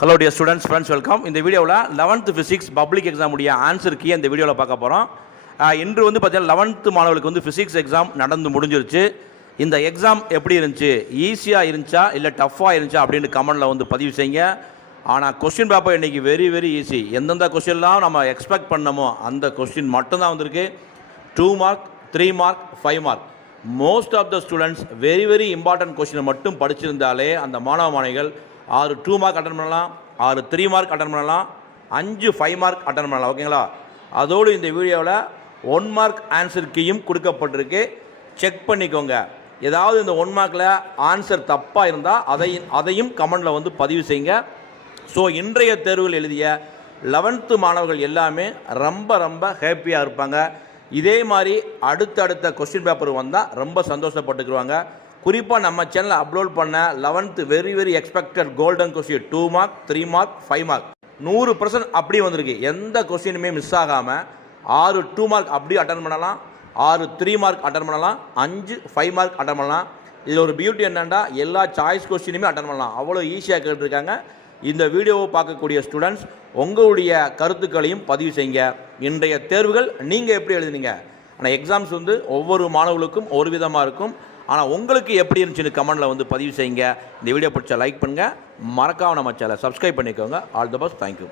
Hello dear students, friends, welcome. இந்த வீடியோவில் 11th physics public exam உடைய ஆன்சர் கீ இந்த வீடியோவில் பார்க்க போகிறோம். இன்று வந்து பார்த்தீங்கன்னா 11th மாணவர்களுக்கு வந்து ஃபிசிக்ஸ் எக்ஸாம் நடந்து முடிஞ்சிருச்சு. இந்த எக்ஸாம் எப்படி இருந்துச்சு, ஈஸியாக இருந்துச்சா இல்லை டஃப்பாக இருந்துச்சா அப்படின்னு கமெண்டில் வந்து பதிவு செய்யுங்க. ஆனால் கொஸ்டின் பேப்பர் இன்றைக்கி வெரி ஈஸி. எந்தெந்த கொஸ்டின்லாம் நம்ம எக்ஸ்பெக்ட் பண்ணமோ அந்த கொஸ்டின் மட்டும்தான் வந்திருக்கு. 2 mark, 3 mark, 5 mark. Most of the students very important கொஸ்டினை மட்டும் படிச்சிருந்தாலே அந்த மாணவ மாணவிகள் 6 2 மார்க் அட்டன் பண்ணலாம், 6 3 மார்க் அட்டன் பண்ணலாம், 5 5 மார்க் அட்டன் பண்ணலாம். ஓகேங்களா? அதோடு இந்த வீடியோவில் 1 மார்க் ஆன்சர் கீயும் கொடுக்கப்பட்டிருக்கு. செக் பண்ணிக்கோங்க. ஏதாவது இந்த 1 மார்க்கில் ஆன்சர் தப்பாக இருந்தால் அதையும் கமெண்டில் வந்து பதிவு செய்யுங்க. ஸோ இன்றைய தேர்வில் எழுதிய 11th மாணவர்கள் எல்லாமே ரொம்ப ஹாப்பியாக இருப்பாங்க. இதே மாதிரி அடுத்தடுத்த கொஸ்டின் பேப்பர் வந்தால் ரொம்ப சந்தோஷப்பட்டுக்குருவாங்க. குறிப்பாக நம்ம சேனலில் அப்லோட் பண்ண 11th very expected golden question 2 mark, 3 mark, 5 mark 100% அப்படி வந்திருக்கு. எந்த கொஸ்டினுமே மிஸ் ஆகாமல் 6 2 மார்க் அப்படியே அட்டன் பண்ணலாம், 6 3 மார்க் அட்டன் பண்ணலாம், 5 5 மார்க் அட்டன் பண்ணலாம். இதில் ஒரு பியூட்டி என்னென்னா எல்லா சாய்ஸ் கொஸ்டினுமே அட்டன் பண்ணலாம். அவ்வளோ ஈஸியாக கேட்டிருக்காங்க. இந்த வீடியோவை பார்க்கக்கூடிய ஸ்டூடெண்ட்ஸ் உங்களுடைய கருத்துக்களையும் பதிவு செய்யுங்க. இன்றைய தேர்வுகள் நீங்கள் எப்படி எழுதுனீங்க? ஆனால் எக்ஸாம்ஸ் வந்து ஒவ்வொரு மாணவர்களுக்கும் ஒரு விதமாக இருக்கும். ஆனால் உங்களுக்கு எப்படி இருந்துச்சுன்னு கமெண்டில் வந்து பதிவு செய்யுங்க. இந்த வீடியோ பிடிச்சா லைக் பண்ணுங்கள். மறக்காம நம்ம சேனலை சப்ஸ்கிரைப் பண்ணிக்கோங்க. All the best. தேங்க்யூ.